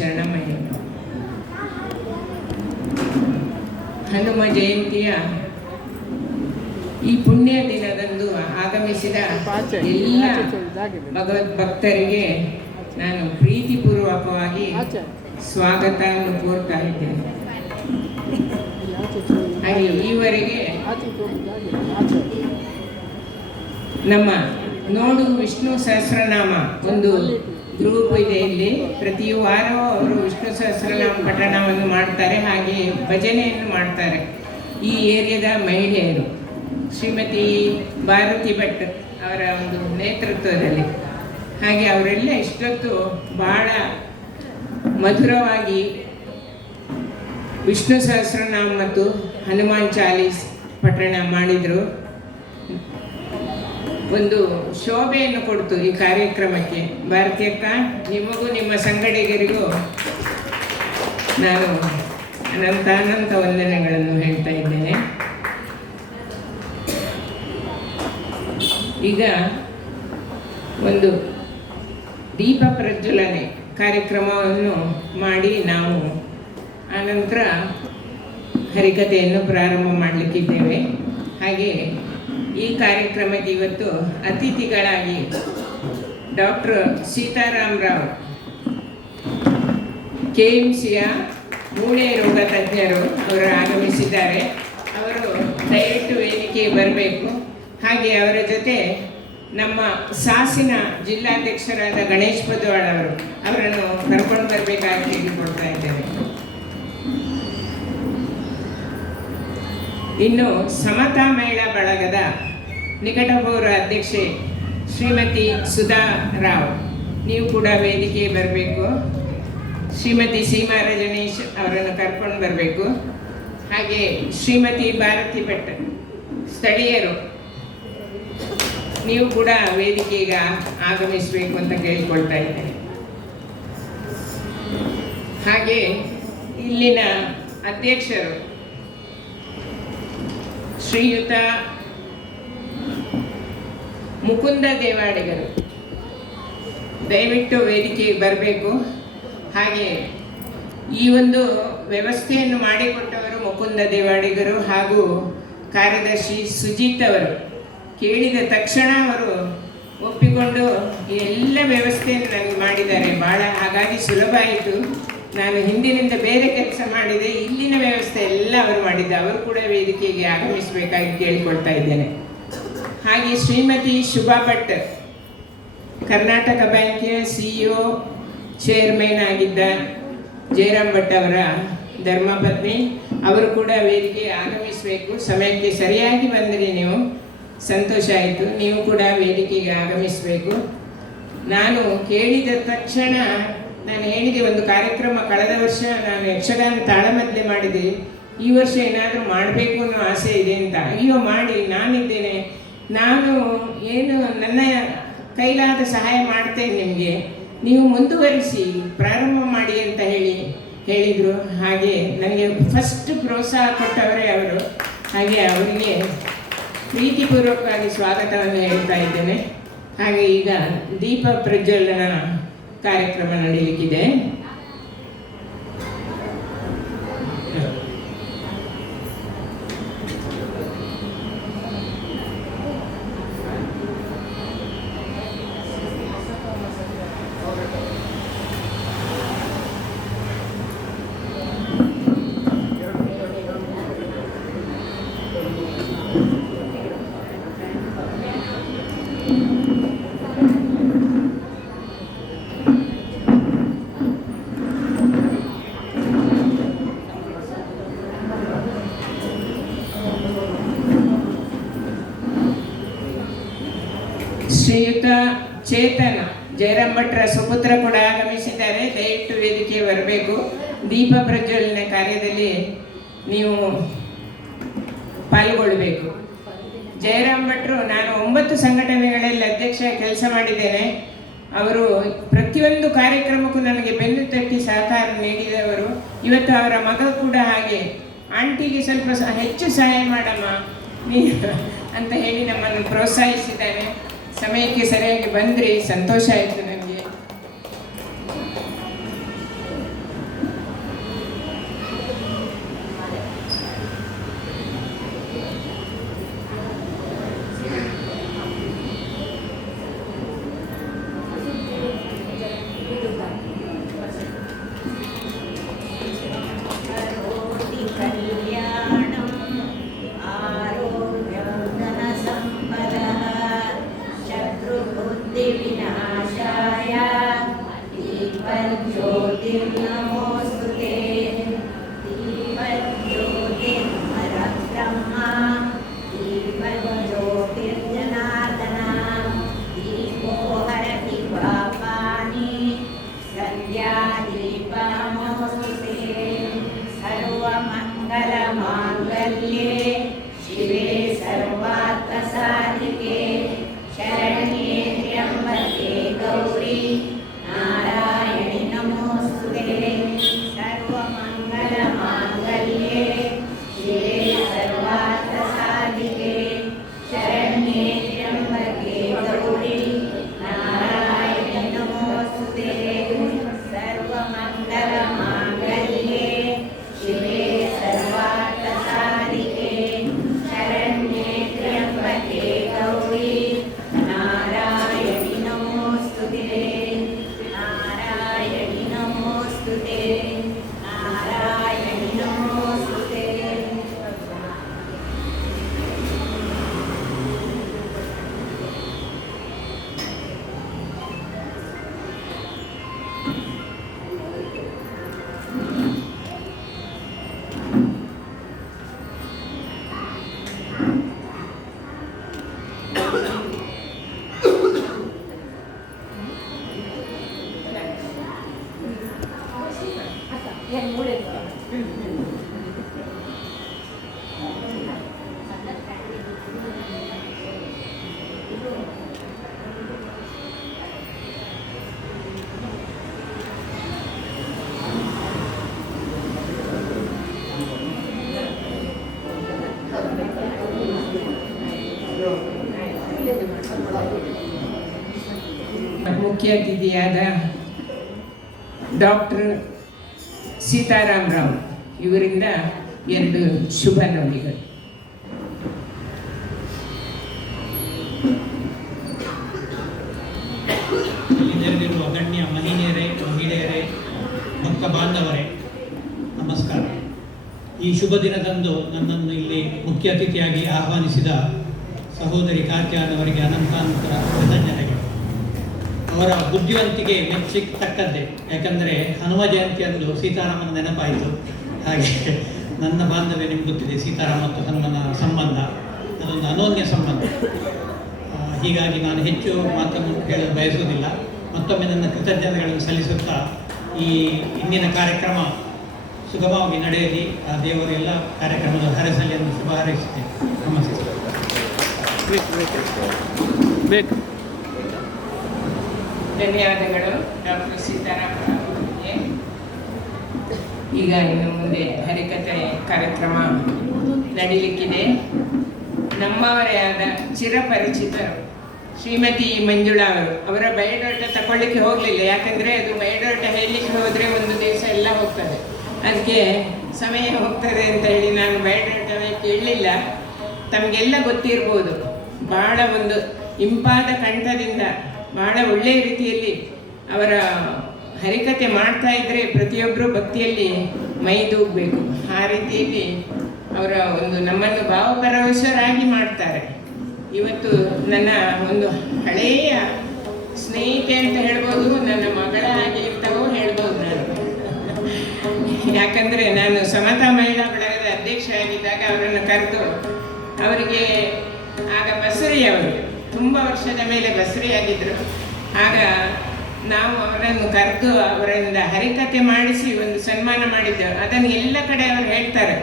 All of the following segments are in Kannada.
ಶರಣಮಯ್ಯ ಹನುಮ ಜಯಂತಿಯ ಈ ಪುಣ್ಯ ದಿನದಂದು ಆಗಮಿಸಿದ ಎಲ್ಲ ಭಗವದ್ ಭಕ್ತರಿಗೆ ನಾನು ಪ್ರೀತಿಪೂರ್ವಕವಾಗಿ ಸ್ವಾಗತವನ್ನು ಕೋರ್ತಾ ಇದ್ದೇನೆ. ಹಾಗೆ ಈವರೆಗೆ ನಮ್ಮ ನೋಡು ವಿಷ್ಣು ಸಹಸ್ರನಾಮ ಒಂದು ಗ್ರೂಪ್ ಇದೆ ಇಲ್ಲಿ ಪ್ರತಿ ವಾರವೂ ಅವರು ವಿಷ್ಣು ಸಹಸ್ರನಾಮ ಪಠಣವನ್ನು ಮಾಡ್ತಾರೆ, ಹಾಗೆ ಭಜನೆಯನ್ನು ಮಾಡ್ತಾರೆ ಈ ಏರಿಯಾದ ಮಹಿಳೆಯರು. ಶ್ರೀಮತಿ ಭಾರತಿ ಭಟ್ ಅವರ ಒಂದು ನೇತೃತ್ವದಲ್ಲಿ. ಹಾಗೆ ಅವರೆಲ್ಲ ಇಷ್ಟೊತ್ತು ಬಹಳ ಮಧುರವಾಗಿ ವಿಷ್ಣು ಸಹಸ್ರನಾಮ ಮತ್ತು ಹನುಮಾನ್ ಚಾಲೀಸ್ ಪಠಣ ಮಾಡಿದರು. ಒಂದು ಶೋಭೆಯನ್ನು ಕೊಡ್ತು ಈ ಕಾರ್ಯಕ್ರಮಕ್ಕೆ. ಭಾರತೀಯಕ್ಕ, ನಿಮಗೂ ನಿಮ್ಮ ಸಂಗಡಿಗರಿಗೂ ನಾನು ಅನಂತ ಅನಂತ ವಂದನೆಗಳನ್ನು ಹೇಳ್ತಾ ಇದ್ದೇನೆ. ಈಗ ಒಂದು ದೀಪ ಪ್ರಜ್ವಲನೆ ಕಾರ್ಯಕ್ರಮವನ್ನು ಮಾಡಿ ನಾವು ಆನಂತರ ಹರಿಕಥೆಯನ್ನು ಪ್ರಾರಂಭ ಮಾಡಲಿಕ್ಕಿದ್ದೇವೆ. ಹಾಗೆ ಈ ಕಾರ್ಯಕ್ರಮಕ್ಕೆ ಇವತ್ತು ಅತಿಥಿಗಳಾಗಿ doctor Sitaram Rao K M ಸಿಯ ಮೂಳೆ ರೋಗ ತಜ್ಞರು ಅವರು ಆಗಮಿಸಿದ್ದಾರೆ. ಅವರು ದಯವಿಟ್ಟು ವೇದಿಕೆ ಬರಬೇಕು. ಹಾಗೆ ಅವರ ಜೊತೆ ನಮ್ಮ ಸಾಸಿನ ಜಿಲ್ಲಾಧ್ಯಕ್ಷರಾದ ಗಣೇಶ್ ಪದ್ವಾಡ್ ಅವರು ಅವರನ್ನು ಕರ್ಕೊಂಡು ಬರಬೇಕಾಗಿ ಕೇಳಿಕೊಳ್ತಾ ಇದ್ದೇವೆ. ಇನ್ನು ಸಮತಾ ಮಹಿಳಾ ಬಳಗದ ನಿಕಟಪೌರ ಅಧ್ಯಕ್ಷೆ ಶ್ರೀಮತಿ ಸುಧಾ ರಾವ್, ನೀವು ಕೂಡ ವೇದಿಕೆ ಬರಬೇಕು. ಶ್ರೀಮತಿ ಸೀಮಾ ರಜನೀಶ್ ಅವರನ್ನು ಕರ್ಕೊಂಡು ಬರಬೇಕು. ಹಾಗೆ ಶ್ರೀಮತಿ ಭಾರತಿ ಭಟ್, ಸ್ಥಳೀಯರು, ನೀವು ಕೂಡ ವೇದಿಕೆಗೆ ಆಗಮಿಸಬೇಕು ಅಂತ ಕೇಳಿಕೊಳ್ತಾ ಇದ್ದೇನೆ. ಹಾಗೆ ಇಲ್ಲಿನ ಅಧ್ಯಕ್ಷರು ಶ್ರೀಯುತ ಮುಕುಂದ ದೇವಾಡಿಗರು. ದಯವಿಟ್ಟು ವೇದಿಕೆಗೆ ಬರಬೇಕು. ಹಾಗೆ ಈ ಒಂದು ವ್ಯವಸ್ಥೆಯನ್ನು ಮಾಡಿಕೊಟ್ಟವರು ಮುಕುಂದ ದೇವಾಡಿಗರು ಹಾಗೂ ಕಾರ್ಯದರ್ಶಿ ಸುಜಿತ್ ಅವರು. ಕೇಳಿದ ತಕ್ಷಣ ಅವರು ಒಪ್ಪಿಕೊಂಡು ಎಲ್ಲ ವ್ಯವಸ್ಥೆಯನ್ನು ನನಗೆ ಮಾಡಿದ್ದಾರೆ. ಭಾಳ ಹಾಗಾಗಿ ಸುಲಭ ಆಯಿತು. ನಾನು ಹಿಂದಿನಿಂದ ಬೇರೆ ಕೆಲಸ ಮಾಡಿದೆ. ಇಲ್ಲಿನ ವ್ಯವಸ್ಥೆ ಎಲ್ಲ ಅವರು ಮಾಡಿದ್ದೆ ಅವರು ಕೂಡ ವೇದಿಕೆಗೆ ಆಗಮಿಸಬೇಕಾಗಿ ಕೇಳಿಕೊಳ್ತಾ ಇದ್ದೇನೆ. ಹಾಗೆ ಶ್ರೀಮತಿ ಶುಭಾ ಭಟ್, ಕರ್ನಾಟಕ ಬ್ಯಾಂಕಿನ ಸಿಇಒ ಚೇರ್ಮನ್ ಆಗಿದ್ದ ಜಯರಾಮ್ ಭಟ್ ಅವರ ಧರ್ಮಪತ್ನಿ ಅವರು ಕೂಡ ವೇದಿಕೆ ಆಗಮಿಸಬೇಕು. ಸಮಯಕ್ಕೆ ಸರಿಯಾಗಿ ಬಂದಿರಿ ನೀವು ಸಂತೋಷ ಆಯಿತು. ನೀವು ಕೂಡ ವೇದಿಕೆಗೆ ಆಗಮಿಸಬೇಕು. ನಾನು ಕೇಳಿದ ತಕ್ಷಣ ನಾನು ಹೇಳಿದೆ, ಒಂದು ಕಾರ್ಯಕ್ರಮ ಕಳೆದ ವರ್ಷ ನಾನು ಯಕ್ಷಗಾನ ತಾಳಮದ್ಲೆ ಮಾಡಿದೆ. ಈ ವರ್ಷ ಏನಾದರೂ ಮಾಡಬೇಕು ಅನ್ನೋ ಆಸೆ ಇದೆ ಅಂತ. ಅಯ್ಯೋ, ಮಾಡಿ, ನಾನಿದ್ದೇನೆ. ನಾನು ಏನು ನನ್ನ ಕೈಲಾದ ಸಹಾಯ ಮಾಡ್ತೇನೆ ನಿಮಗೆ. ನೀವು ಮುಂದುವರಿಸಿ, ಪ್ರಾರಂಭ ಮಾಡಿ ಅಂತ ಹೇಳಿ, ಹೇಳಿದರು. ಹಾಗೆ ನನಗೆ ಫಸ್ಟ್ ಪ್ರೋತ್ಸಾಹ ಕೊಟ್ಟವರೇ ಅವರು. ಹಾಗೆ ಅವರಿಗೆ ಪ್ರೀತಿಪೂರ್ವಕವಾಗಿ ಸ್ವಾಗತವನ್ನು ಹೇಳ್ತಾ ಇದ್ದೇನೆ. ಹಾಗೆ ಈಗ ದೀಪ ಪ್ರಜ್ವಲನ ಕಾರ್ಯಕ್ರಮ ನಡೆಯಲಿಕ್ಕಿದೆ ಶ್ರೀಯುತ ಚೇತನ ಜಯರಾಮ್ ಭಟ್ರ ಸುಪುತ್ರ ಕೂಡ ಆಗಮಿಸಿದ್ದಾರೆ. ದಯವಿಟ್ಟು ವೇದಿಕೆ ಬರಬೇಕು. ದೀಪ ಪ್ರಜ್ವಲನೆ ಕಾರ್ಯದಲ್ಲಿ ನೀವು ಪಾಲ್ಗೊಳ್ಳಬೇಕು. ಜಯರಾಮ್ ಭಟ್ರು ನಾನು ಒಂಬತ್ತು ಸಂಘಟನೆಗಳಲ್ಲಿ ಅಧ್ಯಕ್ಷ ಕೆಲಸ ಮಾಡಿದ್ದೇನೆ. ಅವರು ಪ್ರತಿಯೊಂದು ಕಾರ್ಯಕ್ರಮಕ್ಕೂ ನನಗೆ ಬೆನ್ನು ತಟ್ಟಿ ಸಹಕಾರ ನೀಡಿದವರು. ಇವತ್ತು ಅವರ ಮಗ ಕೂಡ ಹಾಗೆ. ಆಂಟಿಗೆ ಸ್ವಲ್ಪ ಹೆಚ್ಚು ಸಹಾಯ ಮಾಡಮ್ಮ ನೀ ಅಂತ ಹೇಳಿ ನಮ್ಮನ್ನು ಪ್ರೋತ್ಸಾಹಿಸಿದ್ದಾರೆ. ಸಮಯಕ್ಕೆ ಸರಿಯಾಗಿ ಬಂದ್ರಿ ಸಂತೋಷ ಆಯಿತು ಮುಖ್ಯ ಅತಿಥಿಯಾದ ಡಾಕ್ಟರ್ ಸೀತಾರಾಮ್ ರಾವ್ ಇವರಿಂದ ಎರಡು ಶುಭ ನುಡಿಗಳು. ಇಲ್ಲಿ ನೆರೆದಿರುವ ಗಣ್ಯ ಮಹಿಳೆಯರೇ ಮಹಿಳೆಯರೇ, ಭಕ್ತ ಬಾಂಧವರೇ, ನಮಸ್ಕಾರ. ಈ ಶುಭ ದಿನದಂದು ನನ್ನನ್ನು ಇಲ್ಲಿ ಮುಖ್ಯ ಅತಿಥಿಯಾಗಿ ಆಹ್ವಾನಿಸಿದ ಸಹೋದರಿ ಕಾರ್ತ್ಯಾನವರಿಗೆ ಅನಂತಾನಂತರ ಕೃತಜ್ಞತೆಗಳು ಅವರ ಬುದ್ಧಿವಂತಿಕೆ ಮೆಚ್ಚಿತಕ್ಕದ್ದೇ ಯಾಕಂದರೆ ಹನುಮ ಜಯಂತಿ ಅಂದು ಸೀತಾರಾಮನ ನೆನಪಾಯಿತು. ಹಾಗೆ ನನ್ನ ಬಾಂಧವ್ಯ ನಿಮ್ಗೆ ಗೊತ್ತಿದೆ, ಸೀತಾರಾಮ ಮತ್ತು ಹನುಮನ ಸಂಬಂಧ. ಅದೊಂದು ಅನೋನ್ಯ ಸಂಬಂಧ. ಹೀಗಾಗಿ ನಾನು ಹೆಚ್ಚು ಮಾತನ್ನು ಹೇಳಲು ಬಯಸುವುದಿಲ್ಲ. ಮತ್ತೊಮ್ಮೆ ನನ್ನ ಕೃತಜ್ಞತೆಗಳನ್ನು ಸಲ್ಲಿಸುತ್ತಾ ಈ ಇಂದಿನ ಕಾರ್ಯಕ್ರಮ ಸುಗಮವಾಗಿ ನಡೆಯಲಿ. ಆ ದೇವರು ಎಲ್ಲ ಕಾರ್ಯಕ್ರಮದ ಹರಸಲಿ ಎಂದು ಶುಭ ಹಾರೈಸುತ್ತೇನೆ. ನಮಸ್ತೆ. ಧನ್ಯವಾದಗಳು, ಡಾಕ್ಟರ್ ಸೀತಾರಾಮ ಅವರಿಗೆ. ಈಗ ಇನ್ನು ಮುಂದೆ ಹರಿಕತೆ ಕಾರ್ಯಕ್ರಮ ನಡೀಲಿಕ್ಕಿದೆ. ನಮ್ಮವರೇ ಆದ ಚಿರಪರಿಚಿತರು, ಶ್ರೀಮತಿ ಮಂಜುಳಾ ಅವರು, ಅವರ ಬಯೋಡಾಟ ತಗೊಳ್ಳಿಕ್ಕೆ ಹೋಗಲಿಲ್ಲ. ಯಾಕಂದರೆ ಅದು ಬಯೋಡಾಟ ಹೇಳಲಿಕ್ಕೆ ಹೋದರೆ ಒಂದು ದಿವಸ ಎಲ್ಲ ಹೋಗ್ತದೆ. ಅದಕ್ಕೆ ಸಮಯ ಹೋಗ್ತದೆ ಅಂತ ಹೇಳಿ ನಾನು ಬಯೋಡೋಟವೇ ಕೇಳಲಿಲ್ಲ. ತಮಗೆಲ್ಲ ಗೊತ್ತಿರ್ಬೋದು ಬಹಳ ಒಂದು ಇಂಪಾದ ಕಂಠದಿಂದ ಬಹಳ ಒಳ್ಳೆಯ ರೀತಿಯಲ್ಲಿ ಅವರ ಹರಿಕತೆ ಮಾಡ್ತಾ ಇದ್ದರೆ ಪ್ರತಿಯೊಬ್ಬರು ಭಕ್ತಿಯಲ್ಲಿ ಮೈದೂಗಬೇಕು ಆ ರೀತಿಯಲ್ಲಿ ಅವರ ಒಂದು ನಮ್ಮನ್ನು ಭಾವಪರವಶರಾಗಿ ಮಾಡ್ತಾರೆ. ಇವತ್ತು ನನ್ನ ಒಂದು ಹಳೆಯ ಸ್ನೇಹಿತೆ ಅಂತ ಹೇಳ್ಬೋದು, ನನ್ನ ಮಗಳ ಹಾಗೆ ಇರ್ತಾವೋ ಹೇಳ್ಬೋದು ನಾನು. ಯಾಕಂದರೆ ನಾನು ಸಮತಾ ಮಹಿಳಾ ಬಳಗದ ಅಧ್ಯಕ್ಷ ಆಗಿದ್ದಾಗ ಅವರನ್ನು ಕರೆದು ಅವರಿಗೆ ಆಗ ಬಸರಿ ಅವರು ತುಂಬ ವರ್ಷದ ಮೇಲೆ ಬಸರಿಯಾಗಿದ್ದರು ಆಗ ನಾವು ಅವರನ್ನು ಕರೆದು ಅವರಿಂದ ಹರಿಕತೆ ಮಾಡಿಸಿ ಒಂದು ಸನ್ಮಾನ ಮಾಡಿದ್ದೆವು ಅದನ್ನು ಎಲ್ಲ ಕಡೆ ಅವರು ಹೇಳ್ತಾರೆ.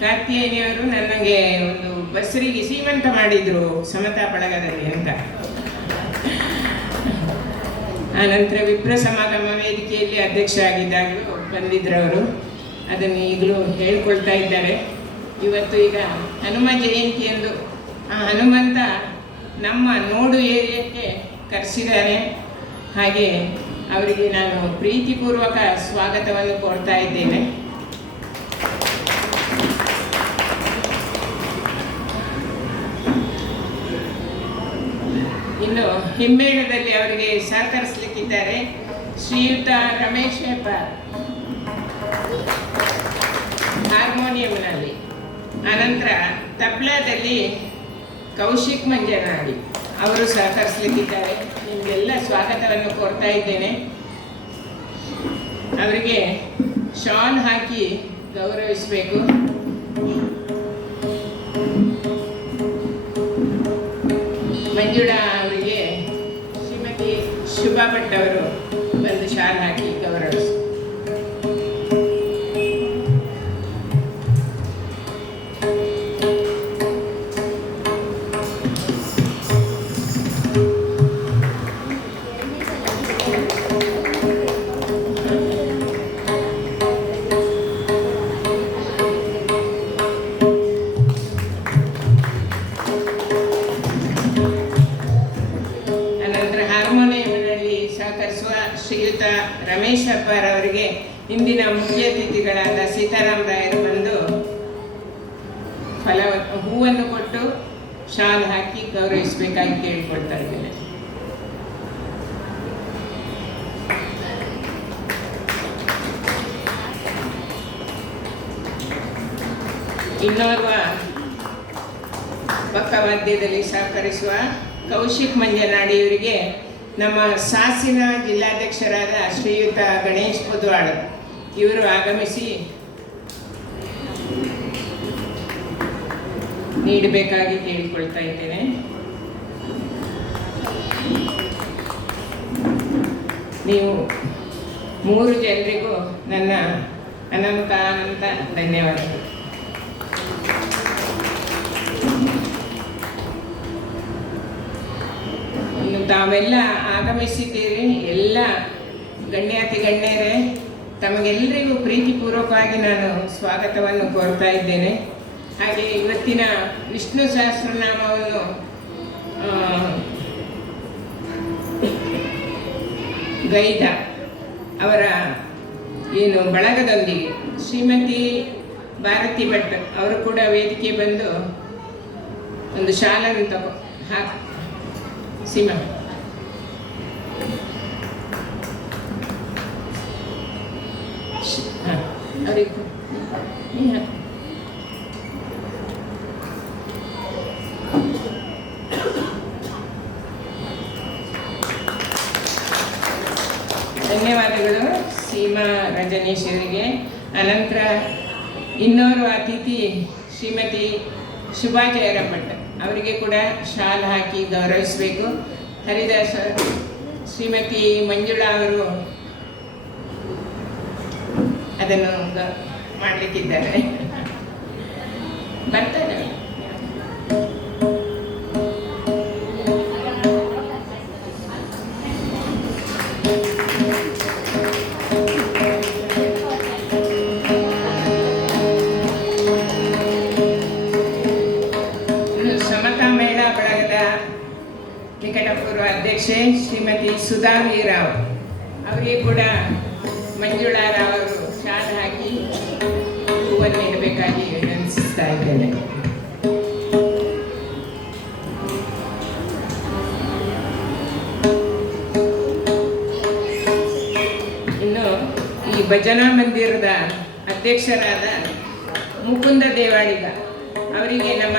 ಕಾರ್ತಿಯೇನಿಯವರು ನನಗೆ ಒಂದು ಬಸರಿಗೆ ಸೀಮಂತ ಮಾಡಿದರು ಸಮತಾ ಬಳಗದಲ್ಲಿ ಅಂತ. ಆನಂತರ ವಿಪ್ರ ಸಮಾಗಮ ವೇದಿಕೆಯಲ್ಲಿ ಅಧ್ಯಕ್ಷ ಆಗಿದ್ದಾಗ ಬಂದಿದ್ರು ಅವರು. ಅದನ್ನು ಈಗಲೂ ಹೇಳ್ಕೊಳ್ತಾ ಇದ್ದಾರೆ. ಇವತ್ತು ಈಗ ಹನುಮ ಜಯಂತಿ ಎಂದು ಆ ಹನುಮಂತ ನಮ್ಮ ನೋಡು ಏರಿಯಕ್ಕೆ ಕರೆಸಿದ್ದಾರೆ. ಹಾಗೆ ಅವರಿಗೆ ನಾನು ಪ್ರೀತಿಪೂರ್ವಕ ಸ್ವಾಗತವನ್ನು ಕೊಡ್ತಾ ಇದ್ದೇನೆ. ಇನ್ನು ಹಿಮ್ಮೇಳದಲ್ಲಿ ಅವರಿಗೆ ಸಹಕರಿಸಲಿಕ್ಕಿದ್ದಾರೆ ಶ್ರೀಯುತ ರಮೇಶ್ ಹೆಬ್ಬಾರ್ ಹಾರ್ಮೋನಿಯಂನಲ್ಲಿ. ಅನಂತರ ತಬ್ಲಾದಲ್ಲಿ ಕೌಶಿಕ್ ಮಂಜನಾಡಿ ಅವರು ಸಹಕರಿಸಲಿಕ್ಕಿದ್ದಾರೆ. ನಿಮಗೆಲ್ಲ ಸ್ವಾಗತವನ್ನು ಕೋರ್ತಾ ಇದ್ದೇನೆ. ಅವರಿಗೆ ಶಾಲ್ ಹಾಕಿ ಗೌರವಿಸಬೇಕು. ಮಂಜುಳಾ ಅವರಿಗೆ ಶ್ರೀಮತಿ ಶುಭಾ ಭಟ್ ಅವರು ಬಂದು ಶಾಲ್ ಹಾಕಿ ಗೌರವಿಸಿ ರಮೇಶ್ ಅಪ್ಪರ್ ಅವರಿಗೆ ಇಂದಿನ ಮುಖ್ಯ ಅತಿಥಿಗಳಾದ ಸೀತಾರಾಮ್ ರಾಯರು ಬಂದು ಫಲ ಹೂವನ್ನು ಕೊಟ್ಟು ಶಾಲ್ ಹಾಕಿ ಗೌರವಿಸಬೇಕಾಗಿ ಕೇಳಿಕೊಳ್ತಾ ಇದ್ದೇನೆ. ಇನ್ನೋರ್ವ ಪಕ್ಕವಾದ್ಯದಲ್ಲಿ ಸಹಕರಿಸುವ ಕೌಶಿಕ್ ಮಂಜನಾಡಿ ಇವರಿಗೆ ನಮ್ಮ ಸಾಸಿನ ಜಿಲ್ಲಾಧ್ಯಕ್ಷರಾದ ಶ್ರೀಯುತ ಗಣೇಶ್ ಪುದ್ವಾಳ ಇವರು ಆಗಮಿಸಿ ನೀಡಬೇಕಾಗಿ ಕೇಳಿಕೊಳ್ತಾ ಇದ್ದೇನೆ. ನೀವು ಮೂರು ಜನರಿಗೂ ನನ್ನ ಅನಂತ ಅನಂತ ಧನ್ಯವಾದಗಳು. ತಾವೆಲ್ಲ ಆಗಮಿಸಿದ್ದೀರಿ, ಎಲ್ಲ ಗಣ್ಯಾತಿ ಗಣ್ಯರೇ ತಮಗೆಲ್ಲರಿಗೂ ಪ್ರೀತಿಪೂರ್ವಕವಾಗಿ ನಾನು ಸ್ವಾಗತವನ್ನು ಕೋರ್ತಾ ಇದ್ದೇನೆ. ಹಾಗೆ ಇವತ್ತಿನ ವಿಷ್ಣು ಸಹಸ್ರನಾಮವನ್ನು ಗೈದ ಅವರ ಏನು ಬಳಗದೊಂದಿಗೆ ಶ್ರೀಮತಿ ಭಾರತಿ ಭಟ್ ಅವರು ಕೂಡ ವೇದಿಕೆ ಬಂದು ಒಂದು ಶಾಲೆಯನ್ನು ತಗೋ ಹಾಕಿ ಸೀಮಾ. ಧನ್ಯವಾದಗಳು ಸೀಮಾ ರಜನೀಶ್ ಅವರಿಗೆ. ಅನಂತರ ಇನ್ನೋರ್ವ ಅತಿಥಿ ಶ್ರೀಮತಿ ಶುಭಾ ಜಯರಮಠ ಅವರಿಗೆ ಕೂಡ ಶಾಲ್ ಹಾಕಿ ಗೌರವಿಸಬೇಕು. ಹರಿದಾಸ ಶ್ರೀಮತಿ ಮಂಜುಳಾ ಅವರು ಅದನ್ನು ಒಂದು ಮಾಡಲಿಕ್ಕಿದ್ದಾರೆ ನಿಕಟಪೂರ್ವ ಅಧ್ಯಕ್ಷೆ ಶ್ರೀಮತಿ ಸುಧಾ ರಾವ್. ಅವರಿಗೆ ಕೂಡ ಮಂಜುಳಾ ರಾವ್ ಅವರು ಇನ್ನು ಈ ಭಜನಾ ಮಂದಿರದ ಅಧ್ಯಕ್ಷರಾದ ಮುಕುಂದ ದೇವಾಡಿಗ ಅವರಿಗೆ ನಮ್ಮ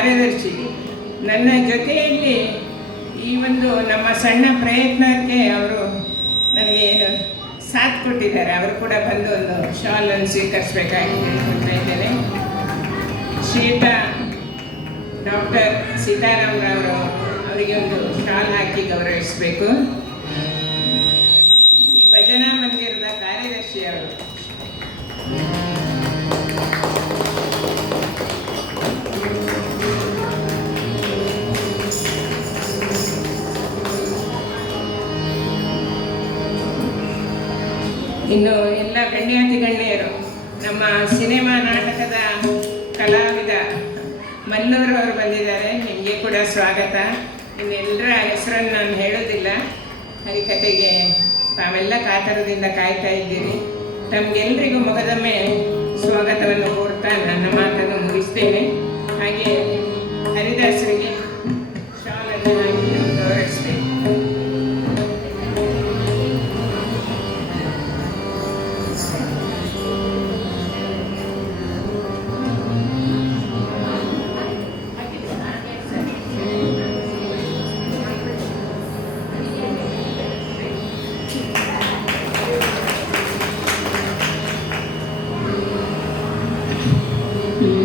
ಕಾರ್ಯದರ್ಶಿ ನನ್ನ ಜೊತೆಯಲ್ಲಿ ಈ ಒಂದು ನಮ್ಮ ಸಣ್ಣ ಪ್ರಯತ್ನಕ್ಕೆ ಅವರು ನನಗೆ ಏನು ಸಾಥ್ ಕೊಟ್ಟಿದ್ದಾರೆ. ಅವರು ಕೂಡ ಬಂದು ಒಂದು ಶಾಲನ್ನು ಸ್ವೀಕರಿಸಬೇಕಾಗಿ ಕೇಳ್ಕೊಳ್ತಾ ಇದ್ದೇನೆ. ಡಾಕ್ಟರ್ ಸೀತಾರಾಮರವರು ಅವರಿಗೆ ಒಂದು ಶಾಲ್ ಹಾಕಿ ಗೌರವಿಸಬೇಕು. ಇನ್ನು ಎಲ್ಲ ಗಣ್ಯಾತಿ ಗಣ್ಯರು ನಮ್ಮ ಸಿನಿಮಾ ನಾಟಕದ ಕಲಾವಿದ ಮಲ್ಲೂರವರು ಬಂದಿದ್ದಾರೆ, ನಿಮಗೆ ಕೂಡ ಸ್ವಾಗತ. ಇನ್ನೆಲ್ಲರ ಹೆಸರನ್ನು ನಾನು ಹೇಳೋದಿಲ್ಲ. ಹರಿಕತೆಗೆ ತಾವೆಲ್ಲ ಕಾತರದಿಂದ ಕಾಯ್ತಾ ಇದ್ದೀರಿ. ತಮಗೆಲ್ಲರಿಗೂ ಮೊಗದೊಮ್ಮೆ ಸ್ವಾಗತವನ್ನು ಕೋರ್ತಾ ನನ್ನ ಮಾತನ್ನು ಮುಗಿಸ್ತೇನೆ. ಹಾಗೆ ಹರಿದಾಸರಿಗೆ